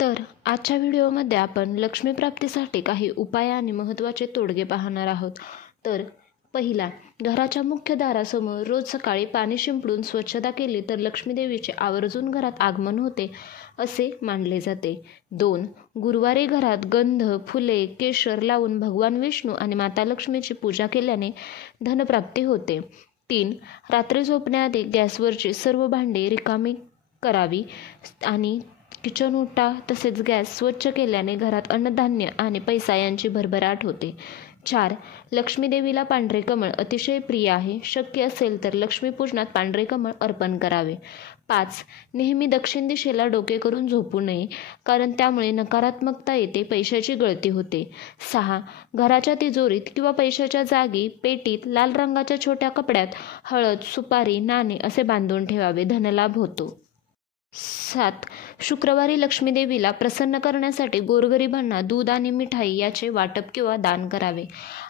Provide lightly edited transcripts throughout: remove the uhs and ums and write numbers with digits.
तर आजच्या व्हिडिओमध्ये आपण लक्ष्मी प्राप्तीसाठी काही उपाय आणि महत्त्वाचे तोडगे पाहणार आहोत. तर पहिला, घराच्या मुख्य दारासमोर रोज सकाळी पाणी शिंपडून स्वच्छता केली तर लक्ष्मी देवीचे आवर्जून घरात आगमन होते असे मानले जाते. 2. गुरुवारी घरात गंध, फुले, केशर लावून भगवान विष्णू आणि माता लक्ष्मीची पूजा केल्याने धनप्राप्ती होते. 3. रात्री झोपण्याआधी गॅसवरची सर्व भांडी रिकामी करावी आणि किचन ओटा तसेच गॅस स्वच्छ केल्याने घरात अन्नधान्य आणि पैसा यांची भरभराट होते. 4. लक्ष्मी देवीला पांढरे कमळ अतिशय प्रिय आहे. शक्य असेल तर लक्ष्मीपूजनात पांढरे कमळ अर्पण करावे. 5. नेहमी दक्षिण दिशेला डोके करून झोपू नये, कारण त्यामुळे नकारात्मकता येते, पैशाची गळती होते. 6. घराच्या तिजोरीत किंवा पैशाच्या जागी पेटीत लाल रंगाच्या छोट्या कपड्यात हळद, सुपारी, नाणे असे बांधून ठेवावे, धनलाभ होतो. 7. शुक्रवारी लक्ष्मी देवीला प्रसन्न करण्यासाठी गोरगरिबांना दूध आणि मिठाई याचे वाटप किंवा दान करावे.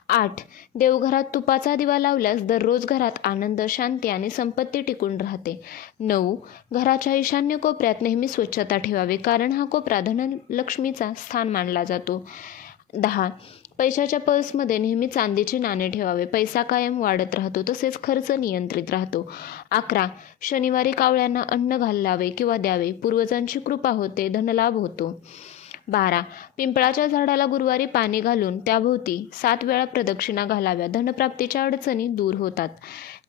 8. देवघरात तुपाचा दिवा लावल्यास दररोज घरात आनंद, शांती आणि संपत्ती टिकून राहते. 9. घराच्या ईशान्य कोपऱ्यात नेहमी स्वच्छता ठेवावी, कारण हा कोपरा धनलक्ष्मीचा स्थान मानला जातो. 10. पैशाच्या पर्समध्ये नेहमी चांदीचे नाणे ठेवावे, पैसा कायम वाढत राहतो तसेच खर्च नियंत्रित राहतो. 11. शनिवारी कावळ्यांना अन्न घालावे किंवा द्यावे, पूर्वजांची कृपा होते, धनलाभ होतो. 12. पिंपळाच्या झाडाला गुरुवारी पाणी घालून त्याभोवती 7 वेळा प्रदक्षिणा घालाव्या, धनप्राप्तीच्या अडचणी दूर होतात.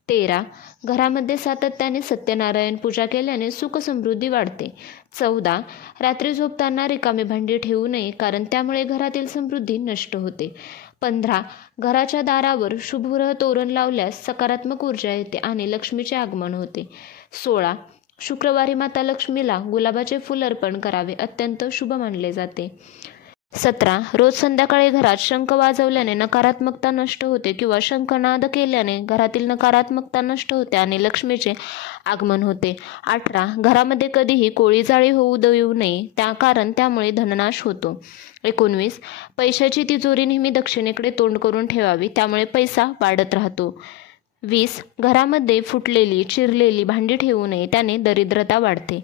13. घरामध्ये सातत्याने सत्यनारायण पूजा केल्याने सुख समृद्धी वाढते. 14. रात्री झोपताना रिकामी भांडी ठेवू नये, कारण त्यामुळे घरातील समृद्धी नष्ट होते. 15. घराच्या दारावर शुभग्रह तोरण लावल्यास सकारात्मक ऊर्जा येते आणि लक्ष्मीचे आगमन होते. 16. शुक्रवारी माता लक्ष्मीला गुलाबाचे फूल अर्पण करावे, अत्यंत शुभ मानले जाते. 17. रोज संध्याकाळी घरात शंख वाजवल्याने नकारात्मकता नष्ट होते किंवा शंखनाद केल्याने घरातील नकारात्मकता नष्ट होते आणि लक्ष्मीचे आगमन होते. 18. घरामध्ये कधीही कोळी जाळी होऊ देऊ नये, कारण त्यामुळे धननाश होतो. 19. पैशाची तिजोरी नेहमी दक्षिणेकडे तोंड करून ठेवावी, त्यामुळे पैसा वाढत राहतो. 20. घरामध्ये फुटलेली, चिरलेली भांडी ठेवू नये, त्याने दरिद्रता वाढते.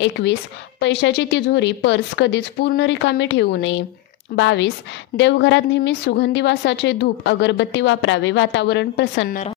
21. पैशाची तिजोरी, पर्स कधीच पूर्ण रिकामी ठेवू नये. 22. देवघरात नेहमी सुगंधी वासाचे धूप, अगरबत्ती वापरावे, वातावरण प्रसन्न राहते.